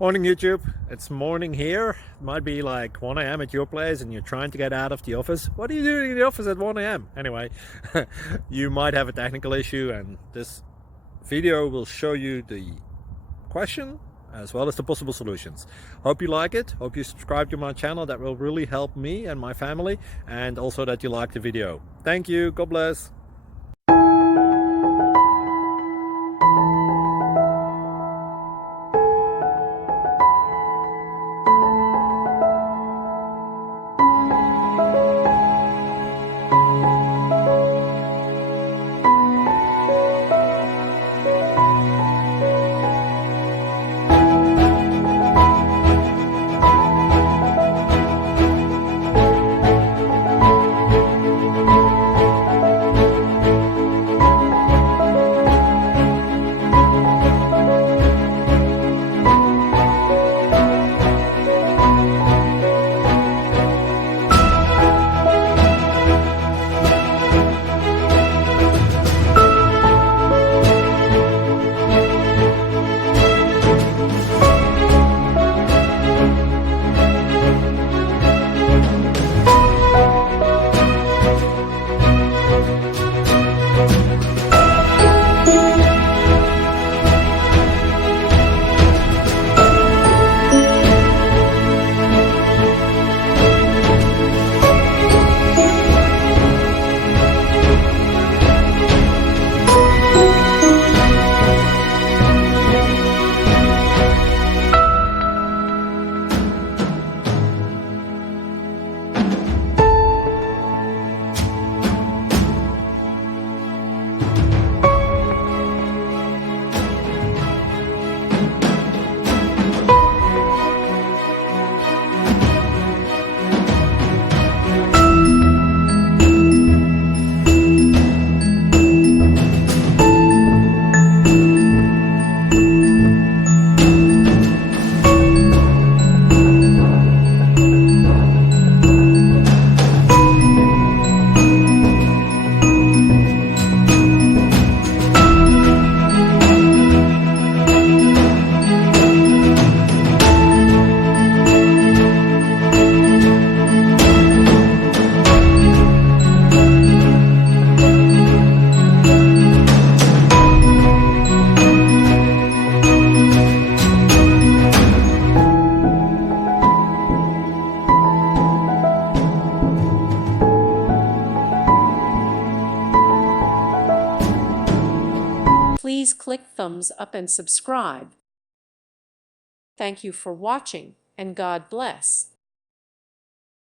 Morning YouTube, it's morning here. It might be like 1 a.m. at your place and you're trying to get out of the office. What are you doing in the office at 1 a.m.? Anyway, you might have a technical issue and this video will show you the question as well as the possible solutions. Hope you like it, hope you subscribe to my channel. That will really help me and my family, and also that you like the video. Thank you, God bless. Please click thumbs up and subscribe. Thank you for watching, and God bless.